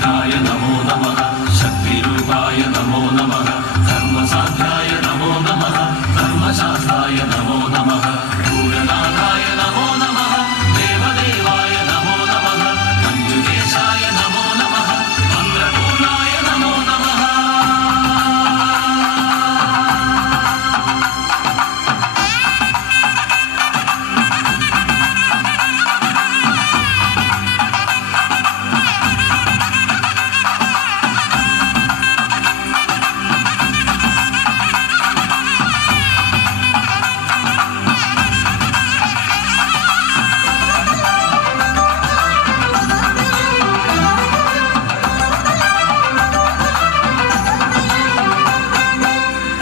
शक्ताय नमो नमः शक्तिरूपाय नमो नमः धर्मसाध्याय नमो नमः धर्मशास्त्राय नमो नमः भूरनाथाय नमो नमः देवदेवाय नमो नमः मञ्जुकेशाय नमो नमः मन्द्रपूर्णाय नमो नमः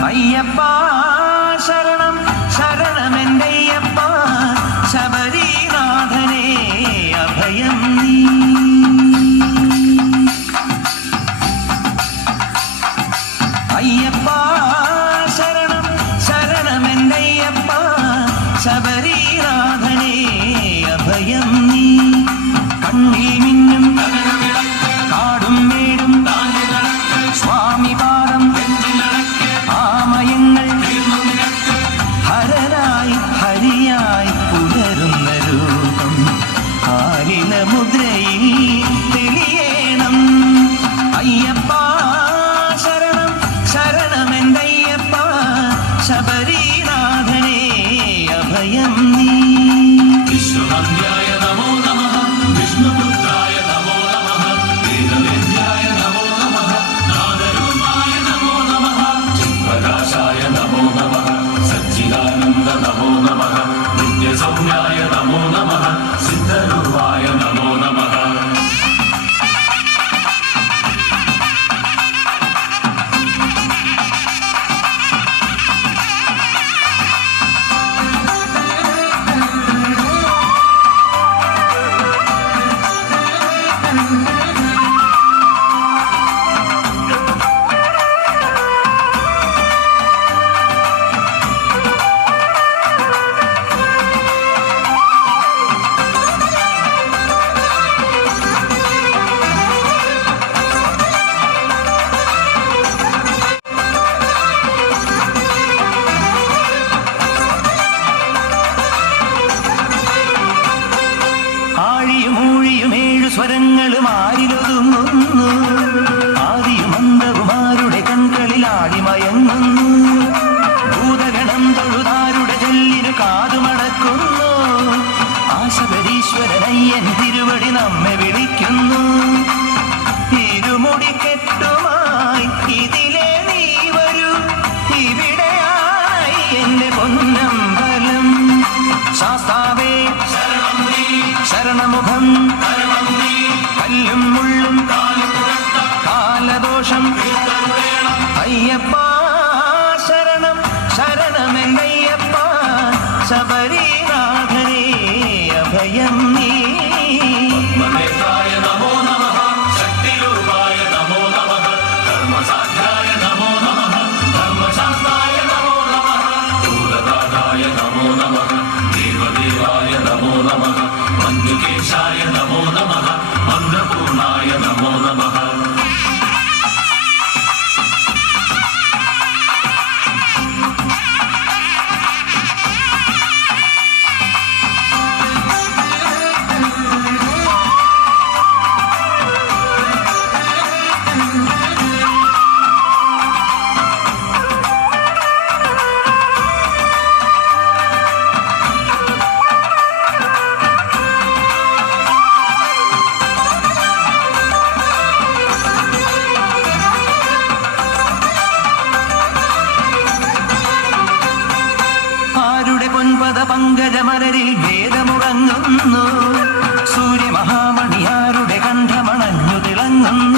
അയ്യപ്പ ശരണം ശരണമെന്തയ്യപ്പ ശബരിനാഥനേ അഭയം നീ അയ്യപ്പ ശരണം ശരണമെന്തയ്യപ്പ ശബരിനാഥനേ അഭയം നീ കണ്ണിൽ മിന്നും കാടും മേടും സ്വാമി പാദം ആമയങ്ങൾ ഹരനായി ഹരിയായി പുലരുന്ന രൂപം ആലില മുദ്രയിൽ തെളിയേണം അയ്യപ്പ ശരണം ശരണമെന്തയ്യപ്പ ശബരിനാഥനേ അഭയം നീ വിശ്വവന്ദ്യായ നമോ നമഃ വിഷ്ണുപുത്രായ നമോ നമഃ വേദവേദ്യായ നമോ നമഃ നാദരൂപായ നമോ നമഃ ചിത്പ്രകാശായ നമോ നമഃ സച്ചിദാനന്ദ നമോ നമഃ നിത്യസൗമ്യായ നമോ നമഃ സിദ്ധരൂപായ നമോ നമഃ ആഴിയുമൂഴിയുമേഴു സ്വരങ്ങളും ആരിലൊതുങ്ങുന്നു ആദിയും അന്തവുമാരുടെ കൺകളിൽ ആടിമയങ്ങുന്നു ഭൂതഗണം തൊഴുതാരുടെ ചൊല്ലിനു കാതുമടക്കുന്നു ആശബരീശ്വരനയ്യൻ തിരുവടി നമ്മെ വിളിക്കുന്നു ഇരുമുടിക്കെട്ടുമായി ഇതിലെ നീ വരൂ ഇവിടെയായി എന്റെ പൊന്നമ്പലം ശാസ്താവേ ശരണമുഖം കല്ലും മുള്ളും കാലദോഷം അയ്യപ്പ ശരണം ശരണമെന്തയ്യപ്പ ശബരിനാഥനേ അഭയം നീ പത്മനേത്രായ നമോ നമഃ ശക്തിരൂപായ നമോ നമഃ ധർമ്മസാധ്യായ നമോ നമഃ ധർമ്മശാസ്ത്രായ നമോ നമഃ ഭൂതനാഥായ നമോ നമഃ ദേവദേവായ നമോ നമഃ മഞ്ജുകേശായ നമോ നമഃ മന്ത്രപൂർണായ നമോ നമഃ പങ്കജമലരിൽ വേദമുറങ്ങുന്നു സൂര്യമഹാമണിയാരുടെ കണ്ഠമണഞ്ഞു തിളങ്ങുന്നു